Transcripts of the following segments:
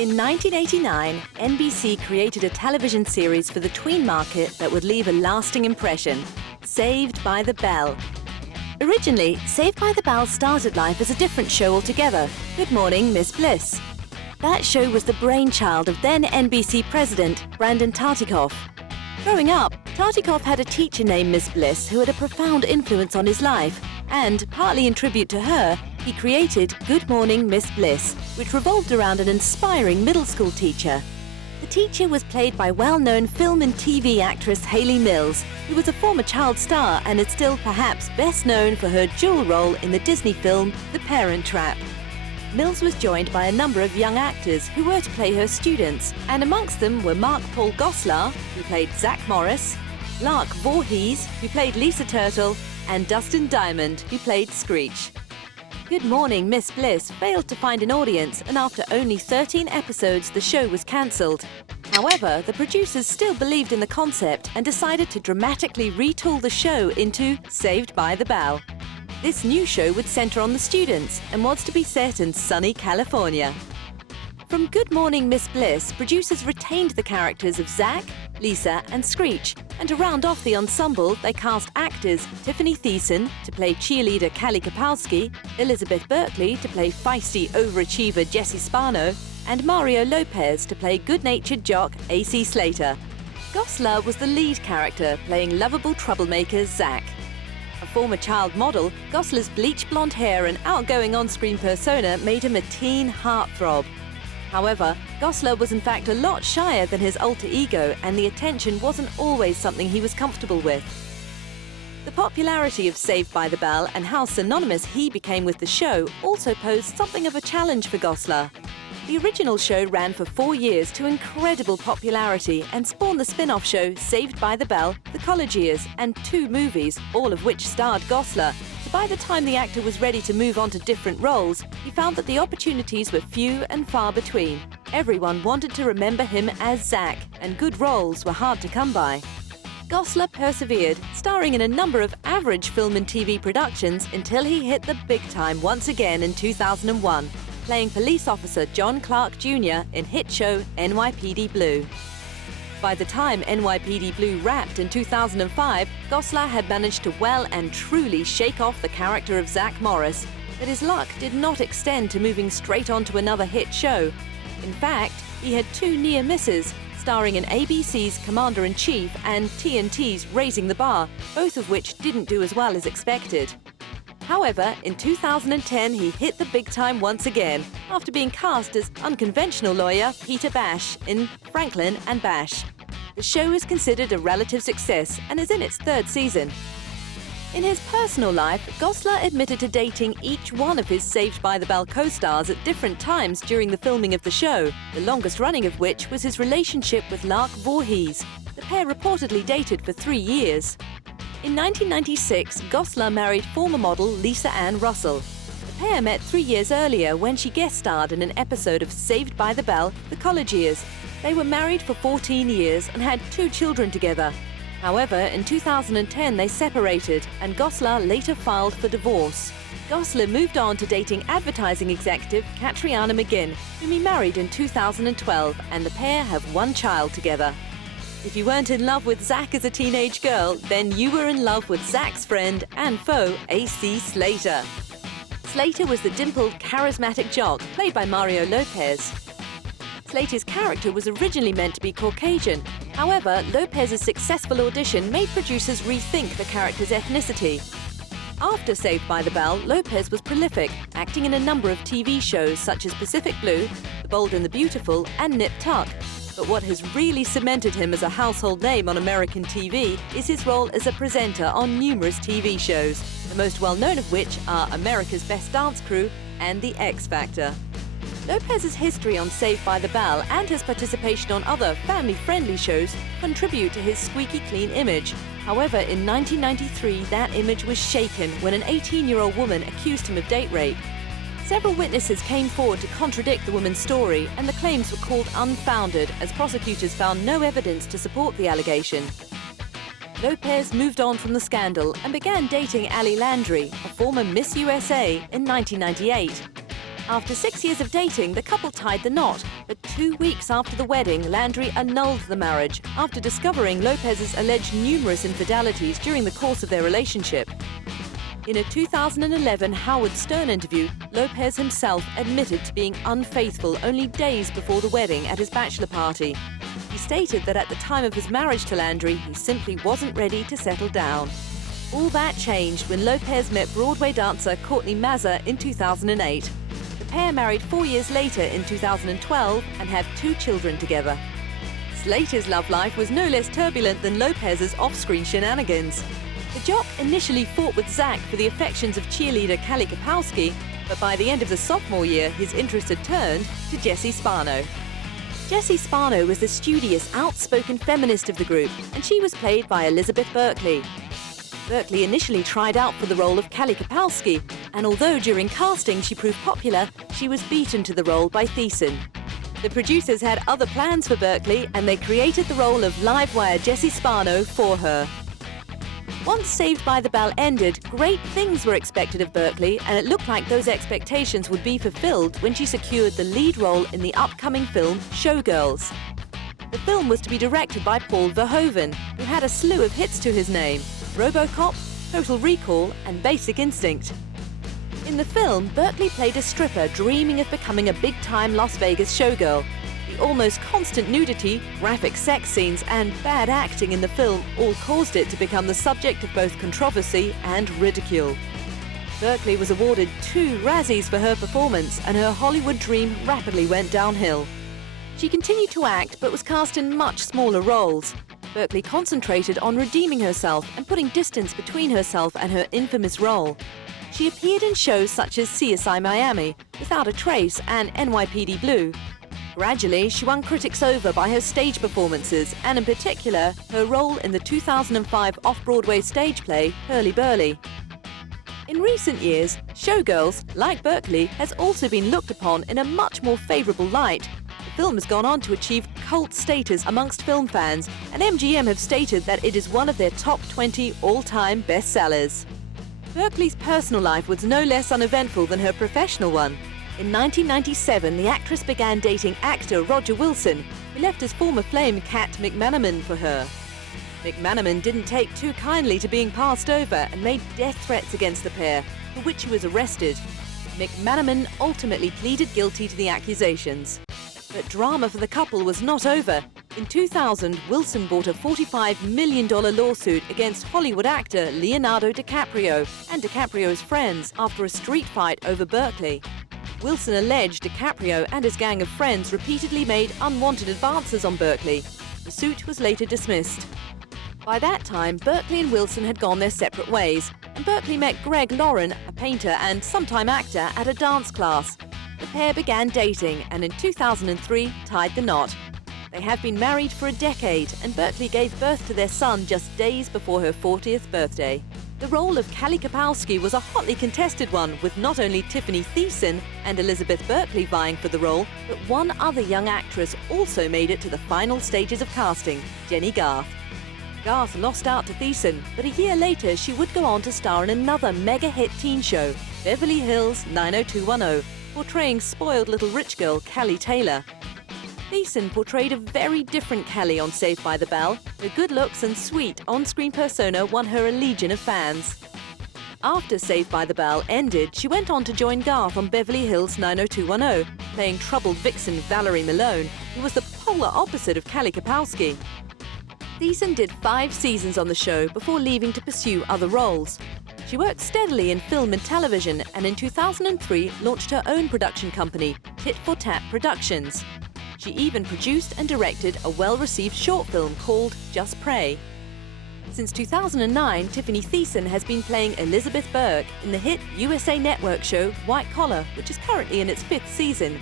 In 1989, NBC created a television series for the tween market that would leave a lasting impression, Saved by the Bell. Originally, Saved by the Bell started life as a different show altogether, Good Morning, Miss Bliss. That show was the brainchild of then NBC president Brandon Tartikoff. Growing up, Tartikoff had a teacher named Miss Bliss who had a profound influence on his life, and partly in tribute to her, he created Good Morning, Miss Bliss, which revolved around an inspiring middle school teacher. The teacher was played by well-known film and TV actress Hayley Mills, who was a former child star and is still perhaps best known for her dual role in the Disney film The Parent Trap. Mills was joined by a number of young actors who were to play her students, and amongst them were Mark Paul Gosselaar, who played Zack Morris, Lark Voorhees, who played Lisa Turtle, and Dustin Diamond, who played Screech. Good Morning, Miss Bliss failed to find an audience, and after only 13 episodes, the show was cancelled. However, the producers still believed in the concept and decided to dramatically retool the show into Saved by the Bell. This new show would centre on the students and was to be set in sunny California. From Good Morning, Miss Bliss, producers retained the characters of Zack, Lisa and Screech, and to round off the ensemble, they cast actors Tiffany Thiessen to play cheerleader Callie Kapowski, Elizabeth Berkley to play feisty overachiever Jessie Spano, and Mario Lopez to play good-natured jock AC Slater. Gosselaar was the lead character, playing lovable troublemaker Zack. A former child model, Gosselaar's bleach blonde hair and outgoing on-screen persona made him a teen heartthrob. However, Gosselaar was in fact a lot shyer than his alter ego, and the attention wasn't always something he was comfortable with. The popularity of Saved by the Bell and how synonymous he became with the show also posed something of a challenge for Gosselaar. The original show ran for 4 years to incredible popularity and spawned the spin-off show Saved by the Bell, The College Years, and 2 movies, all of which starred Gosselaar. So by the time the actor was ready to move on to different roles, he found that the opportunities were few and far between. Everyone wanted to remember him as Zack, and good roles were hard to come by. Gosselaar persevered, starring in a number of average film and TV productions until he hit the big time once again in 2001. Playing police officer John Clark Jr. in hit show NYPD Blue. By the time NYPD Blue wrapped in 2005, Gosselaar had managed to well and truly shake off the character of Zack Morris, but his luck did not extend to moving straight on to another hit show. In fact, he had 2 near misses, starring in ABC's Commander-in-Chief and TNT's Raising the Bar, both of which didn't do as well as expected. However, in 2010, he hit the big time once again, after being cast as unconventional lawyer Peter Bash in Franklin and Bash. The show is considered a relative success and is in its 3rd season. In his personal life, Gosselaar admitted to dating each one of his Saved by the Bell co-stars at different times during the filming of the show, the longest running of which was his relationship with Lark Voorhees. The pair reportedly dated for 3 years. In 1996, Gosselaar married former model Lisa Ann Russell. The pair met 3 years earlier when she guest starred in an episode of Saved by the Bell, The College Years. They were married for 14 years and had 2 children together. However, in 2010 they separated, and Gosselaar later filed for divorce. Gosselaar moved on to dating advertising executive Catriona McGinn, whom he married in 2012, and the pair have 1 child together. If you weren't in love with Zack as a teenage girl, then you were in love with Zack's friend and foe, AC Slater. Slater was the dimpled, charismatic jock, played by Mario Lopez. Slater's character was originally meant to be Caucasian. However, Lopez's successful audition made producers rethink the character's ethnicity. After Saved by the Bell, Lopez was prolific, acting in a number of TV shows such as Pacific Blue, The Bold and the Beautiful, and Nip Tuck. But what has really cemented him as a household name on American TV is his role as a presenter on numerous TV shows, the most well-known of which are America's Best Dance Crew and The X Factor. Lopez's history on Saved by the Bell and his participation on other family-friendly shows contribute to his squeaky clean image. However, in 1993, that image was shaken when an 18-year-old woman accused him of date rape. Several witnesses came forward to contradict the woman's story, and the claims were called unfounded as prosecutors found no evidence to support the allegation. Lopez moved on from the scandal and began dating Ali Landry, a former Miss USA, in 1998. After 6 years of dating, the couple tied the knot, but 2 weeks after the wedding, Landry annulled the marriage after discovering Lopez's alleged numerous infidelities during the course of their relationship. In a 2011 Howard Stern interview, Lopez himself admitted to being unfaithful only days before the wedding at his bachelor party. He stated that at the time of his marriage to Landry, he simply wasn't ready to settle down. All that changed when Lopez met Broadway dancer Courtney Mazza in 2008. The pair married 4 years later in 2012 and had 2 children together. Slater's love life was no less turbulent than Lopez's off-screen shenanigans. The jock initially fought with Zack for the affections of cheerleader Kapowski, but by the end of the sophomore year, his interest had turned to Jessie Spano. Jessie Spano was the studious, outspoken feminist of the group, and she was played by Elizabeth Berkley. Berkley initially tried out for the role of Kapowski, and although during casting she proved popular, she was beaten to the role by Thiessen. The producers had other plans for Berkley, and they created the role of Livewire Jessie Spano for her. Once Saved by the Bell ended, great things were expected of Berkley, and it looked like those expectations would be fulfilled when she secured the lead role in the upcoming film Showgirls. The film was to be directed by Paul Verhoeven, who had a slew of hits to his name: RoboCop, Total Recall, and Basic Instinct. In the film, Berkley played a stripper dreaming of becoming a big-time Las Vegas showgirl. The almost constant nudity, graphic sex scenes, and bad acting in the film all caused it to become the subject of both controversy and ridicule. Berkley was awarded 2 Razzies for her performance, and her Hollywood dream rapidly went downhill. She continued to act, but was cast in much smaller roles. Berkley concentrated on redeeming herself and putting distance between herself and her infamous role. She appeared in shows such as CSI Miami, Without a Trace, and NYPD Blue. Gradually, she won critics over by her stage performances, and in particular, her role in the 2005 off-Broadway stage play, Hurly-Burly. In recent years, Showgirls, like Berkley, has also been looked upon in a much more favourable light. The film has gone on to achieve cult status amongst film fans, and MGM have stated that it is one of their top 20 all-time bestsellers. Berkley's personal life was no less uneventful than her professional one. In 1997, the actress began dating actor Roger Wilson, who left his former flame Kat McManaman for her. McManaman didn't take too kindly to being passed over and made death threats against the pair, for which he was arrested. McManaman ultimately pleaded guilty to the accusations. But drama for the couple was not over. In 2000, Wilson brought a $45 million lawsuit against Hollywood actor Leonardo DiCaprio and DiCaprio's friends after a street fight over Berkley. Wilson alleged DiCaprio and his gang of friends repeatedly made unwanted advances on Berkley. The suit was later dismissed. By that time, Berkley and Wilson had gone their separate ways, and Berkley met Greg Lauren, a painter and sometime actor, at a dance class. The pair began dating and in 2003 tied the knot. They have been married for a decade, and Berkley gave birth to their son just days before her 40th birthday. The role of Kapowski was a hotly contested one, with not only Tiffany Thiessen and Elizabeth Berkley vying for the role, but one other young actress also made it to the final stages of casting, Jenny Garth. Garth lost out to Thiessen, but a year later she would go on to star in another mega-hit teen show, Beverly Hills 90210, portraying spoiled little rich girl Callie Taylor. Thiessen portrayed a very different Callie on Saved by the Bell. Her good looks and sweet on-screen persona won her a legion of fans. After Saved by the Bell ended, she went on to join Garth on Beverly Hills 90210, playing troubled vixen Valerie Malone, who was the polar opposite of Callie Kapowski. Thiessen did 5 seasons on the show before leaving to pursue other roles. She worked steadily in film and television, and in 2003 launched her own production company, Tit for Tat Productions. She even produced and directed a well-received short film called Just Pray. Since 2009, Tiffany Thiessen has been playing Elizabeth Burke in the hit USA Network show White Collar, which is currently in its 5th season.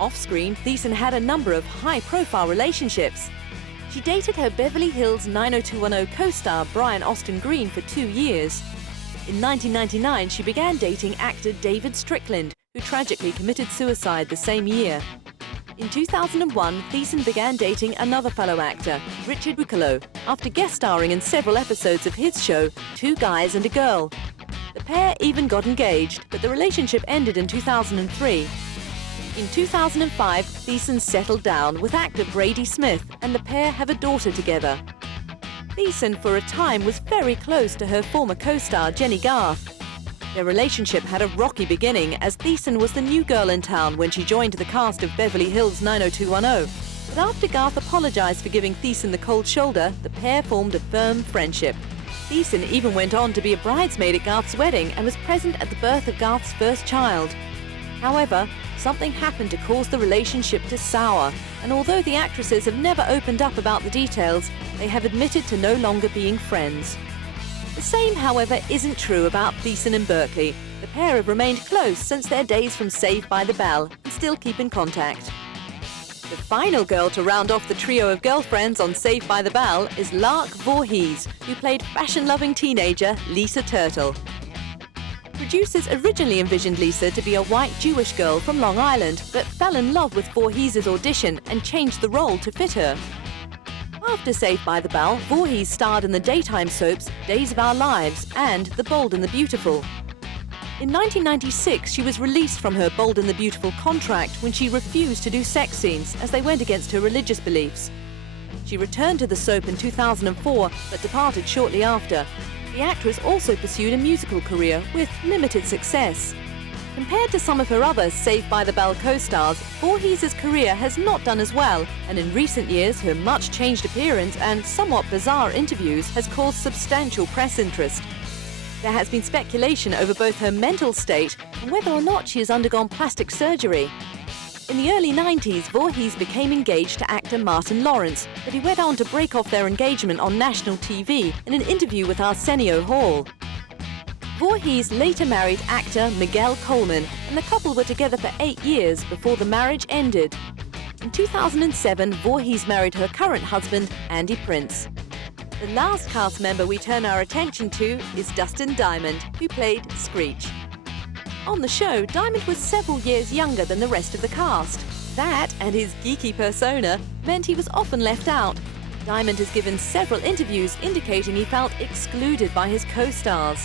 Off-screen, Thiessen had a number of high-profile relationships. She dated her Beverly Hills 90210 co-star Brian Austin Green for 2 years. In 1999, she began dating actor David Strickland, who tragically committed suicide the same year. In 2001, Thiessen began dating another fellow actor, Richard Ruccolo, after guest starring in several episodes of his show, 2 Guys and a Girl. The pair even got engaged, but the relationship ended in 2003. In 2005, Thiessen settled down with actor Brady Smith, and the pair have a daughter together. Thiessen, for a time, was very close to her former co-star Jenny Garth. Their relationship had a rocky beginning, as Thiessen was the new girl in town when she joined the cast of Beverly Hills 90210. But after Garth apologized for giving Thiessen the cold shoulder, the pair formed a firm friendship. Thiessen even went on to be a bridesmaid at Garth's wedding and was present at the birth of Garth's first child. However, something happened to cause the relationship to sour, and although the actresses have never opened up about the details, they have admitted to no longer being friends. The same, however, isn't true about Thiessen and Berkley. The pair have remained close since their days from Saved by the Bell and still keep in contact. The final girl to round off the trio of girlfriends on Saved by the Bell is Lark Voorhees, who played fashion-loving teenager Lisa Turtle. Producers originally envisioned Lisa to be a white Jewish girl from Long Island, but fell in love with Voorhees' audition and changed the role to fit her. After Saved by the Bell, Voorhees starred in the daytime soaps Days of Our Lives and The Bold and the Beautiful. In 1996, she was released from her Bold and the Beautiful contract when she refused to do sex scenes as they went against her religious beliefs. She returned to the soap in 2004, but departed shortly after. The actress also pursued a musical career with limited success. Compared to some of her other Saved by the Bell co-stars, Voorhees' career has not done as well, and in recent years her much changed appearance and somewhat bizarre interviews has caused substantial press interest. There has been speculation over both her mental state and whether or not she has undergone plastic surgery. In the early 90s, Voorhees became engaged to actor Martin Lawrence, but he went on to break off their engagement on national TV in an interview with Arsenio Hall. Voorhees later married actor Miguel Coleman, and the couple were together for 8 years before the marriage ended. In 2007, Voorhees married her current husband, Andy Prince. The last cast member we turn our attention to is Dustin Diamond, who played Screech. On the show, Diamond was several years younger than the rest of the cast. That, and his geeky persona, meant he was often left out. Diamond has given several interviews indicating he felt excluded by his co-stars.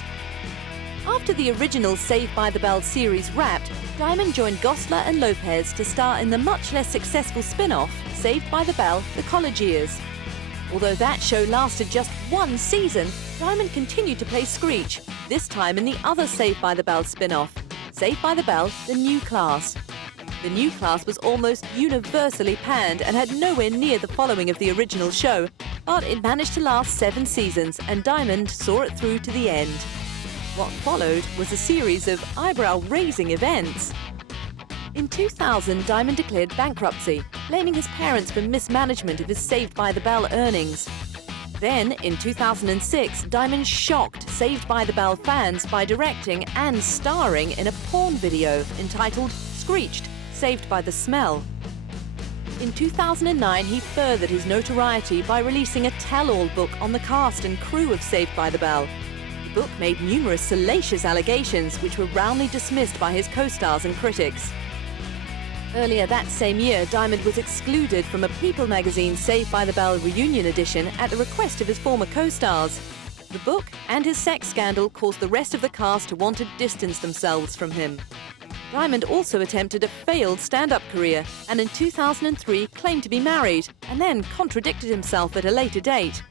After the original Saved by the Bell series wrapped, Diamond joined Gosler and Lopez to star in the much less successful spin-off, Saved by the Bell: The College Years. Although that show lasted just 1 season, Diamond continued to play Screech, this time in the other Saved by the Bell spin-off, Saved by the Bell: The New Class. The New Class was almost universally panned and had nowhere near the following of the original show, but it managed to last 7 seasons, and Diamond saw it through to the end. What followed was a series of eyebrow-raising events. In 2000, Diamond declared bankruptcy, blaming his parents for mismanagement of his Saved by the Bell earnings. Then, in 2006, Diamond shocked Saved by the Bell fans by directing and starring in a porn video entitled Screeched, Saved by the Smell. In 2009, he furthered his notoriety by releasing a tell-all book on the cast and crew of Saved by the Bell. The book made numerous salacious allegations which were roundly dismissed by his co-stars and critics. Earlier that same year, Diamond was excluded from a People magazine Saved by the Bell reunion edition at the request of his former co-stars. The book and his sex scandal caused the rest of the cast to want to distance themselves from him. Diamond also attempted a failed stand-up career and in 2003 claimed to be married and then contradicted himself at a later date.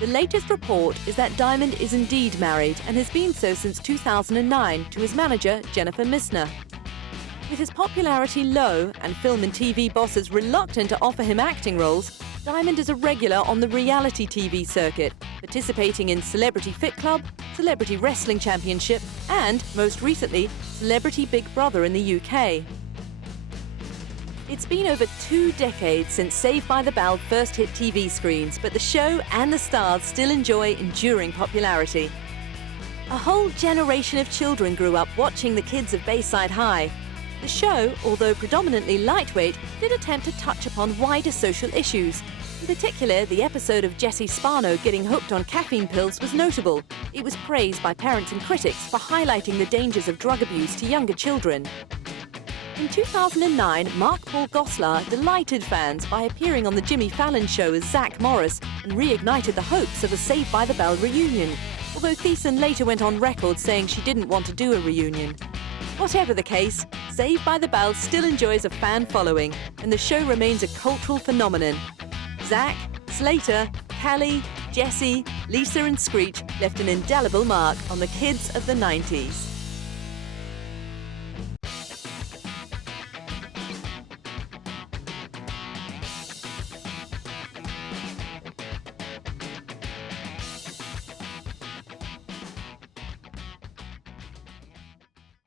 The latest report is that Diamond is indeed married and has been so since 2009 to his manager, Jennifer Missner. With his popularity low and film and TV bosses reluctant to offer him acting roles, Diamond is a regular on the reality TV circuit, participating in Celebrity Fit Club, Celebrity Wrestling Championship, and, most recently, Celebrity Big Brother in the UK. It's been over 2 decades since Saved by the Bell first hit TV screens, but the show and the stars still enjoy enduring popularity. A whole generation of children grew up watching the kids of Bayside High. The show, although predominantly lightweight, did attempt to touch upon wider social issues. In particular, the episode of Jesse Spano getting hooked on caffeine pills was notable. It was praised by parents and critics for highlighting the dangers of drug abuse to younger children. In 2009, Mark Paul Gosselaar delighted fans by appearing on The Jimmy Fallon Show as Zack Morris and reignited the hopes of a Saved by the Bell reunion. although Thiessen later went on record saying she didn't want to do a reunion. Whatever the case, Saved by the Bell still enjoys a fan following, and the show remains a cultural phenomenon. Zack, Slater, Kelly, Jessie, Lisa and Screech left an indelible mark on the kids of the 90s.